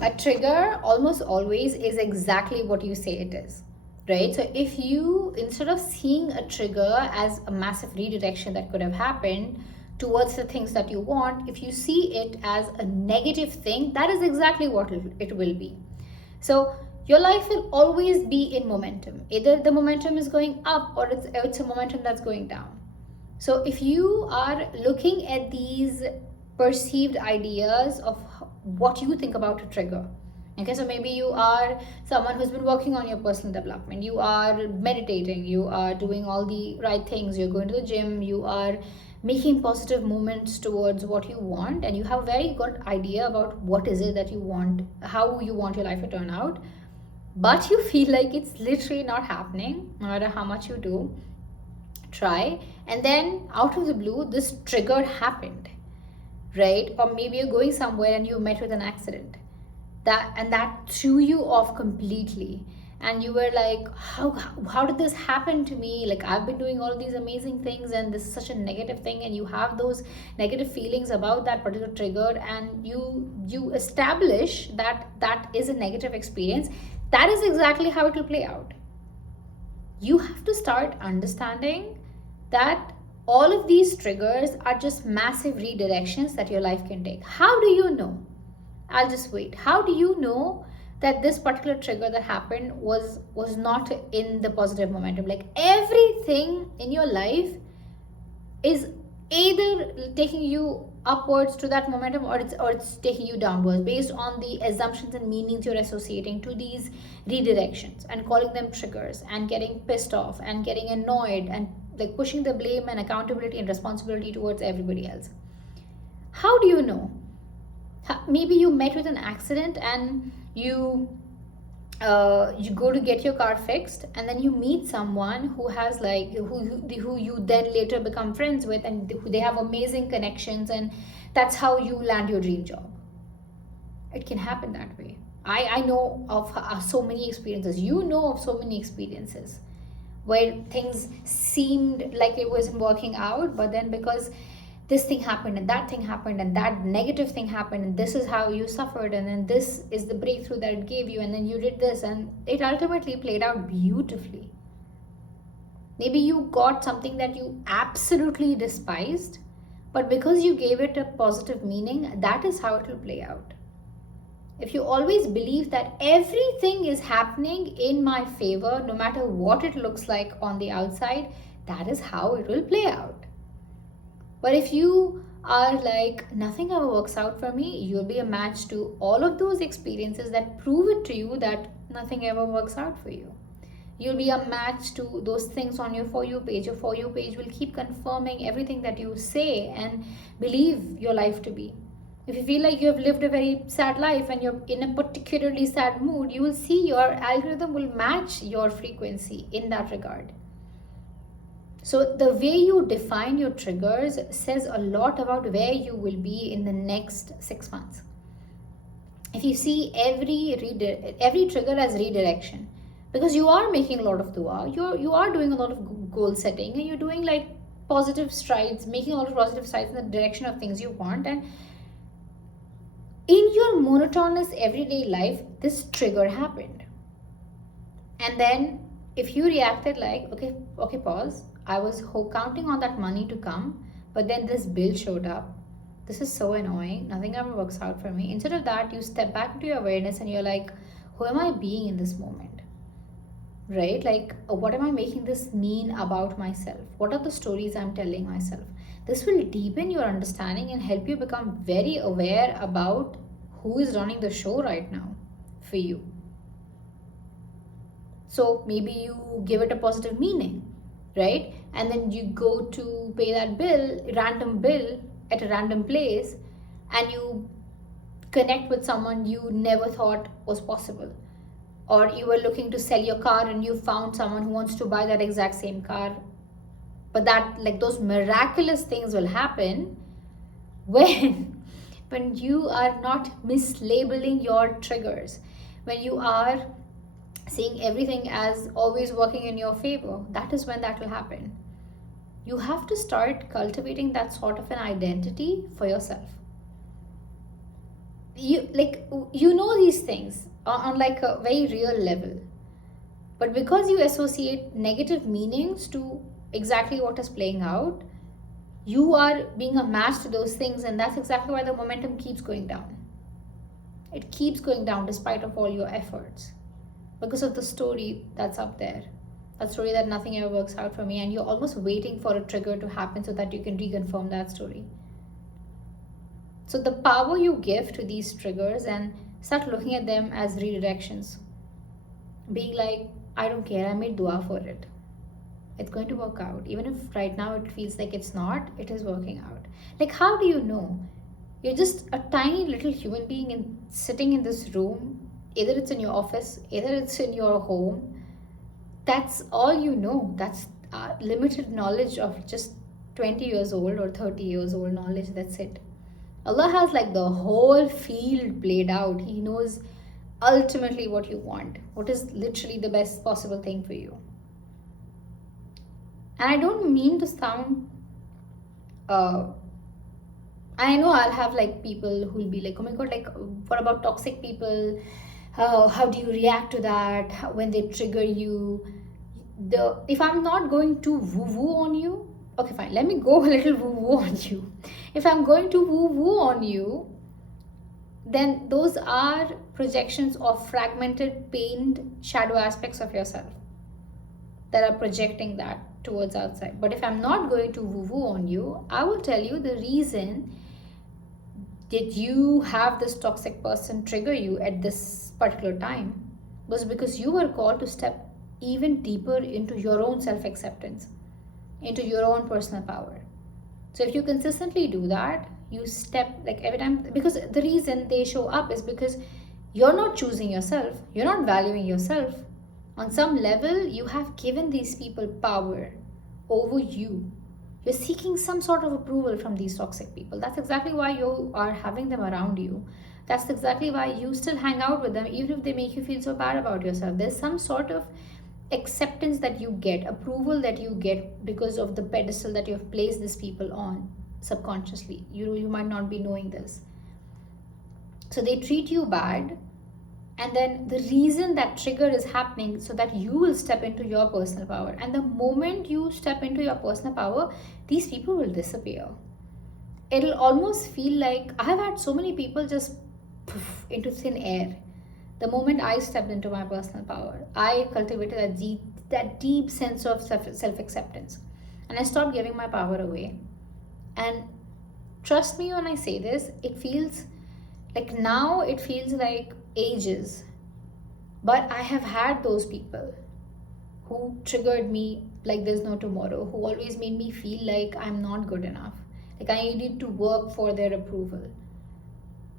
A trigger almost always is exactly what you say it is, right? So if you, instead of seeing a trigger as a massive redirection that could have happened towards the things that you want, if you see it as a negative thing, that is exactly what it will be. So your life will always be in momentum. Either the momentum is going up, or it's a momentum that's going down. So if you are looking at these perceived ideas of what you think about a trigger, okay, so maybe you are someone who's been working on your personal development, you are meditating, you are doing all the right things, you're going to the gym, you are making positive movements towards what you want, and you have a very good idea about what is it that you want, how you want your life to turn out, but you feel like it's literally not happening no matter how much you do try, and then out of the blue this trigger happened, right? Or maybe you're going somewhere and you met with an accident, that threw you off completely, and you were like, how did this happen to me? Like, I've been doing all these amazing things and this is such a negative thing, and you have those negative feelings about that particular trigger, and you establish that that is a negative experience. That is exactly how it will play out. You have to start understanding that all of these triggers are just massive redirections that your life can take. How do you know? I'll just wait. How do you know that this particular trigger that happened was not in the positive momentum? Like, everything in your life is either taking you upwards to that momentum, or it's taking you downwards based on the assumptions and meanings you're associating to these redirections, and calling them triggers, and getting pissed off and getting annoyed, and like pushing the blame and accountability and responsibility towards everybody else. How do you know? Maybe you met with an accident, and you go to get your car fixed, and then you meet someone who has like who you then later become friends with, and they have amazing connections, and that's how you land your dream job. It can happen that way. I know of so many experiences. You know of so many experiences where things seemed like it wasn't working out, but then because this thing happened and that thing happened and that negative thing happened, and this is how you suffered, and then this is the breakthrough that it gave you, and then you did this, and it ultimately played out beautifully. Maybe you got something that you absolutely despised, but because you gave it a positive meaning, that is how it will play out. If you always believe that everything is happening in my favor, no matter what it looks like on the outside, that is how it will play out. But if you are like, nothing ever works out for me, you'll be a match to all of those experiences that prove it to you that nothing ever works out for you. You'll be a match to those things on your For You page. Your For You page will keep confirming everything that you say and believe your life to be. If you feel like you have lived a very sad life and you're in a particularly sad mood, you will see your algorithm will match your frequency in that regard. So the way you define your triggers says a lot about where you will be in the next 6 months. If you see every trigger as redirection, because you are making a lot of dua, you are doing a lot of goal setting, and you're doing like positive strides, making a lot of positive strides in the direction of things you want, and in your monotonous everyday life, this trigger happened. And then if you reacted like, okay, pause, I was counting on that money to come, but then this bill showed up. This is so annoying. Nothing ever works out for me. Instead of that, you step back into your awareness and you're like, who am I being in this moment? Right? Like, what am I making this mean about myself? What are the stories I'm telling myself? This will deepen your understanding and help you become very aware about who is running the show right now for you. So maybe you give it a positive meaning, right? And then you go to pay that random bill at a random place, and you connect with someone you never thought was possible. Or you were looking to sell your car and you found someone who wants to buy that exact same car. But that, like, those miraculous things will happen when when you are not mislabeling your triggers, when you are seeing everything as always working in your favor. That is when that will happen. You have to start cultivating that sort of an identity for yourself. you know these things on like a very real level, but because you associate negative meanings to exactly what is playing out, you are being a match to those things, and that's exactly why the momentum keeps going down. It keeps going down despite of all your efforts, because of the story that's up there, that story that nothing ever works out for me, and you're almost waiting for a trigger to happen so that you can reconfirm that story. So the power you give to these triggers and start looking at them as redirections, being like, I don't care, I made dua for it, it's going to work out. Even if right now it feels like it's not, it is working out. Like, how do you know? You're just a tiny little human being sitting in this room. Either it's in your office, either it's in your home. That's all you know. That's limited knowledge of just 20 years old or 30 years old knowledge. That's it. Allah has like the whole field played out. He knows ultimately what you want, what is literally the best possible thing for you. And I don't mean to sound I know I'll have like people who'll be like, oh my god, like what about toxic people? How do you react to that when they trigger you? The if I'm not going to woo woo on you, okay, fine. Let me go a little woo woo on you. If I'm going to woo woo on you, then those are projections of fragmented, pained, shadow aspects of yourself that are projecting that towards outside. But if I'm not going to woo woo on you, I will tell you the reason did you have this toxic person trigger you at this particular time was because you were called to step even deeper into your own self-acceptance, into your own personal power. So if you consistently do that, you step like every time, because the reason they show up is because you're not choosing yourself, you're not valuing yourself. On some level, you have given these people power over you. You're seeking some sort of approval from these toxic people. That's exactly why you are having them around you. That's exactly why you still hang out with them, even if they make you feel so bad about yourself. There's some sort of acceptance that you get, approval that you get because of the pedestal that you have placed these people on subconsciously. You might not be knowing this. So they treat you bad, and then the reason that trigger is happening so that you will step into your personal power, and the moment you step into your personal power, these people will disappear. It'll almost feel like I have had so many people just poof, into thin air. The moment I stepped into my personal power, I cultivated that deep sense of self-acceptance, and I stopped giving my power away. And trust me when I say this, it feels like now it feels like ages, but I have had those people who triggered me like there's no tomorrow, who always made me feel like I'm not good enough, like I needed to work for their approval.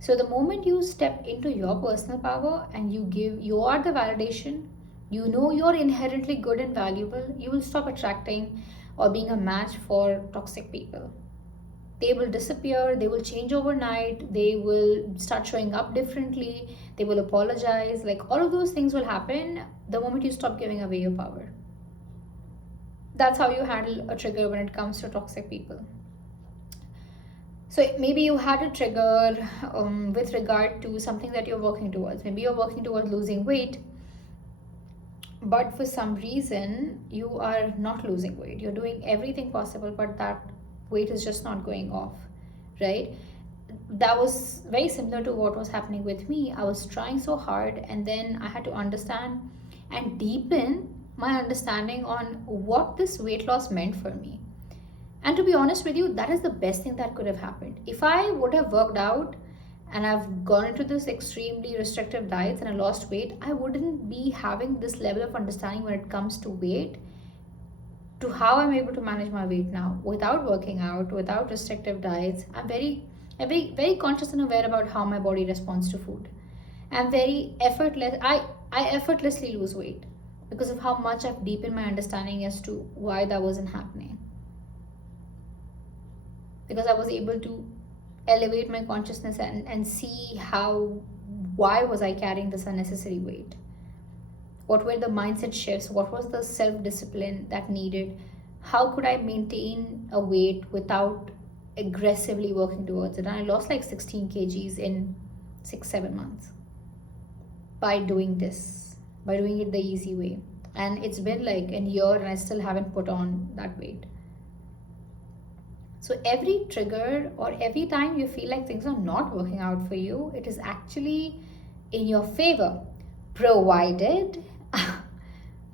So the moment you step into your personal power and you are the validation, you know you're inherently good and valuable, you will stop attracting or being a match for toxic people. They will disappear, they will change overnight, they will start showing up differently, they will apologize. Like all of those things will happen the moment you stop giving away your power. That's how you handle a trigger when it comes to toxic people. So maybe you had a trigger with regard to something that you're working towards. Maybe you're working towards losing weight, but for some reason you are not losing weight. You're doing everything possible, but that weight is just not going off, right? That was very similar to what was happening with me. I was trying so hard, and then I had to understand and deepen my understanding on what this weight loss meant for me. And to be honest with you, that is the best thing that could have happened. If I would have worked out and I've gone into this extremely restrictive diets and I lost weight, I wouldn't be having this level of understanding when it comes to weight, to how I'm able to manage my weight now without working out, without restrictive diets. I'm very conscious and aware about how my body responds to food. I'm very effortless. I effortlessly lose weight because of how much I've deepened my understanding as to why that wasn't happening. Because I was able to elevate my consciousness and see why was I carrying this unnecessary weight? What were the mindset shifts? What was the self-discipline that needed? How could I maintain a weight without aggressively working towards it? And I lost like 16 kgs in 6 7 months by doing this, by doing it the easy way. And it's been like a year and I still haven't put on that weight. So every trigger or every time you feel like things are not working out for you, it is actually in your favor, provided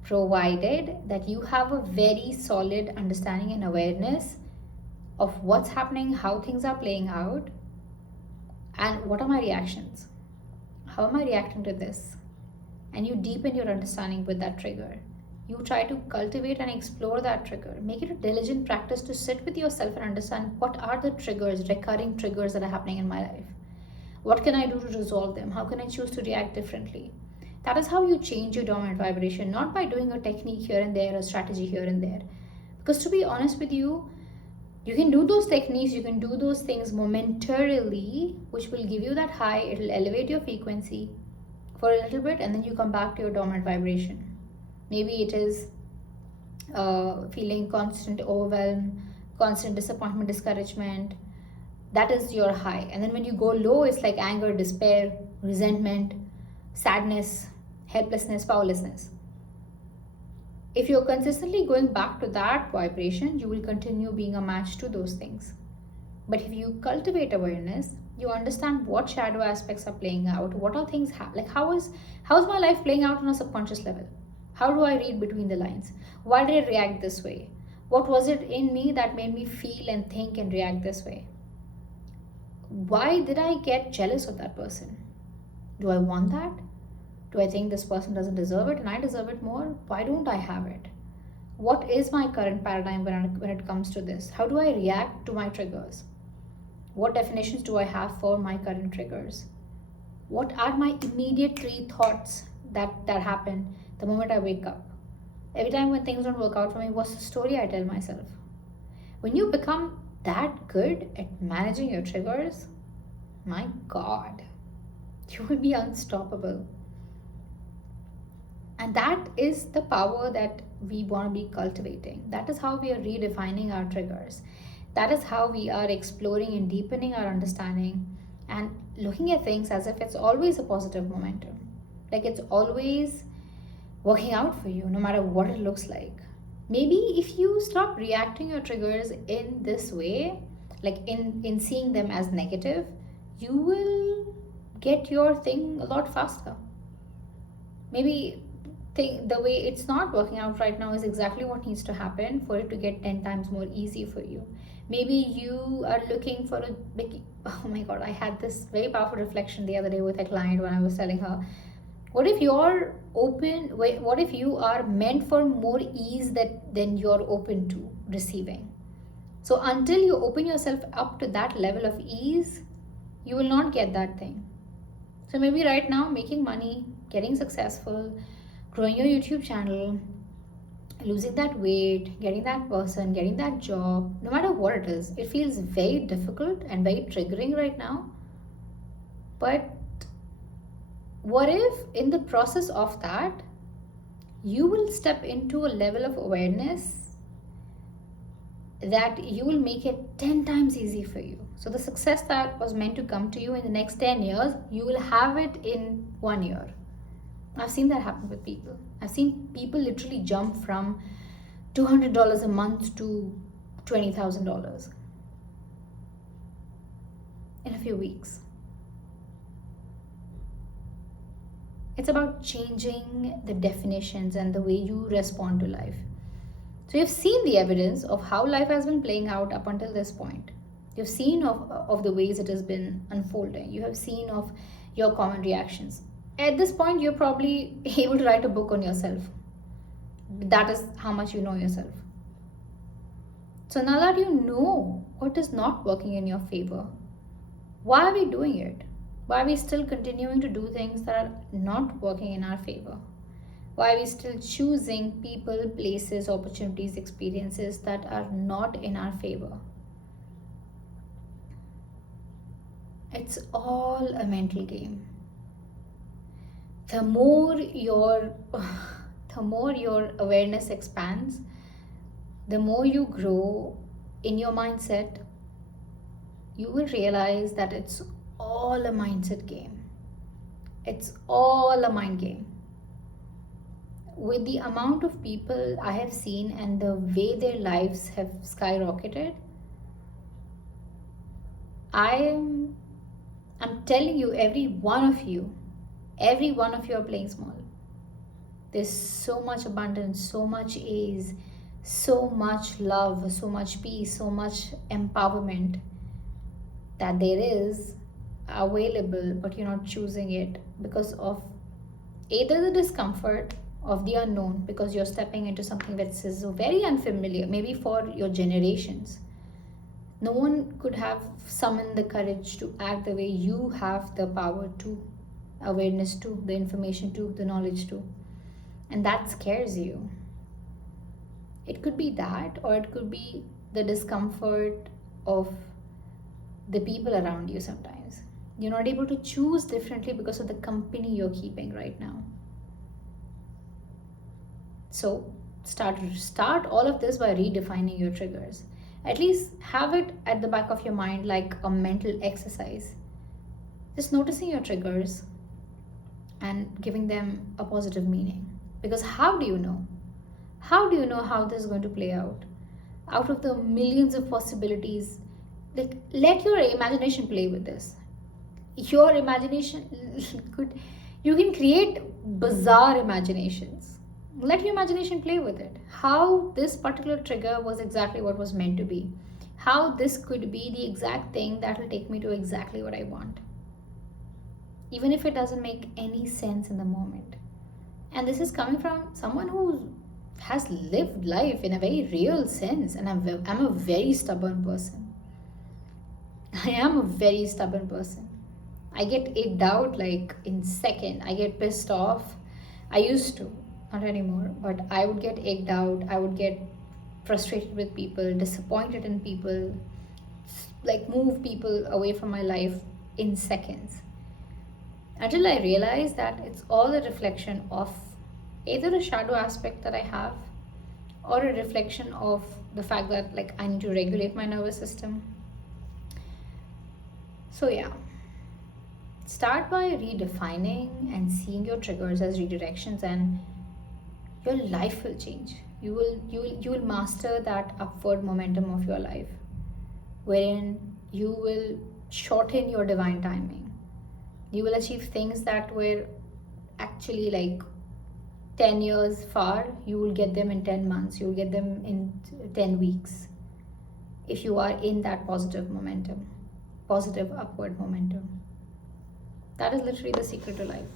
provided that you have a very solid understanding and awareness of what's happening, how things are playing out, and what are my reactions. How am I reacting to this? And you deepen your understanding with that trigger. You try to cultivate and explore that trigger. Make it a diligent practice to sit with yourself and understand what are the triggers, recurring triggers that are happening in my life. What can I do to resolve them? How can I choose to react differently? That is how you change your dominant vibration, not by doing a technique here and there, a strategy here and there. Because to be honest with you, you can do those techniques, you can do those things momentarily, which will give you that high, it'll elevate your frequency for a little bit, and then you come back to your dominant vibration. Maybe it is feeling constant overwhelm, constant disappointment, discouragement. That is your high. And then when you go low, it's like anger, despair, resentment, sadness, helplessness, powerlessness. If you're consistently going back to that vibration, you will continue being a match to those things. But if you cultivate awareness, you understand what shadow aspects are playing out, what are things like how's my life playing out on a subconscious level? How do I read between the lines? Why did I react this way? What was it in me that made me feel and think and react this way? Why did I get jealous of that person? Do I want that? Do I think this person doesn't deserve it and I deserve it more? Why don't I have it? What is my current paradigm when it comes to this? How do I react to my triggers? What definitions do I have for my current triggers? What are my immediate 3 thoughts that happen the moment I wake up? Every time when things don't work out for me, what's the story I tell myself? When you become that good at managing your triggers, my God, you will be unstoppable. And that is the power that we want to be cultivating. That is how we are redefining our triggers. That is how we are exploring and deepening our understanding and looking at things as if it's always a positive momentum. Like it's always working out for you, no matter what it looks like. Maybe if you stop reacting your triggers in this way, like in seeing them as negative, you will get your thing a lot faster. Maybe the way it's not working out right now is exactly what needs to happen for it to get 10 times more easy for you. Maybe you are looking for a big, oh my God, I had this very powerful reflection the other day with a client when I was telling her, what if you're open, what if you are meant for more ease than you're open to receiving? So until you open yourself up to that level of ease, you will not get that thing. So maybe right now, making money, getting successful, growing your YouTube channel, losing that weight, getting that person, getting that job, no matter what it is, it feels very difficult and very triggering right now. But what if in the process of that, you will step into a level of awareness that you will make it 10 times easy for you. So the success that was meant to come to you in the next 10 years, you will have it in 1 year. I've seen that happen with people. I've seen people literally jump from $200 a month to $20,000 in a few weeks. It's about changing the definitions and the way you respond to life. So you've seen the evidence of how life has been playing out up until this point. You've seen of the ways it has been unfolding. You have seen of your common reactions. At this point, you're probably able to write a book on yourself. That is how much you know yourself. So now that you know what is not working in your favor, why are we doing it? Why are we still continuing to do things that are not working in our favor? Why are we still choosing people, places, opportunities, experiences that are not in our favor? It's all a mental game. The more your awareness expands, the more you grow in your mindset, you will realize that it's all a mindset game. It's all a mind game. With the amount of people I have seen and the way their lives have skyrocketed, I'm I'm telling you, every one of you are playing small. There's so much abundance, so much ease, so much love, so much peace, so much empowerment that there is available, but you're not choosing it because of either the discomfort of the unknown, because you're stepping into something that is very unfamiliar, maybe for your generations. No one could have summoned the courage to act the way you have the power to, awareness to, the information to, the knowledge to. And that scares you. It could be that, or it could be the discomfort of the people around you sometimes. You're not able to choose differently because of the company you're keeping right now. So start all of this by redefining your triggers. At least have it at the back of your mind like a mental exercise. Just noticing your triggers and giving them a positive meaning. Because how do you know? How do you know how this is going to play out? Out of the millions of possibilities, like let your imagination play with this. Your imagination could, you can create bizarre imaginations. Let your imagination play with it. How this particular trigger was exactly what was meant to be. How this could be the exact thing that will take me to exactly what I want. Even if it doesn't make any sense in the moment. And this is coming from someone who has lived life in a very real sense. And I'm a very stubborn person. I am a very stubborn person. I get egged out like in second. I get pissed off. I used to, not anymore, but I would get egged out. I would get frustrated with people, disappointed in people, like move people away from my life in seconds. Until I realized that it's all a reflection of either a shadow aspect that I have or a reflection of the fact that like I need to regulate my nervous system. So yeah, start by redefining and seeing your triggers as redirections, and your life will change. You will master that upward momentum of your life, wherein you will shorten your divine timing. You will achieve things that were actually like 10 years far. You will get them in 10 months. You will get them in 10 weeks if you are in that positive momentum, positive upward momentum. That is literally the secret to life.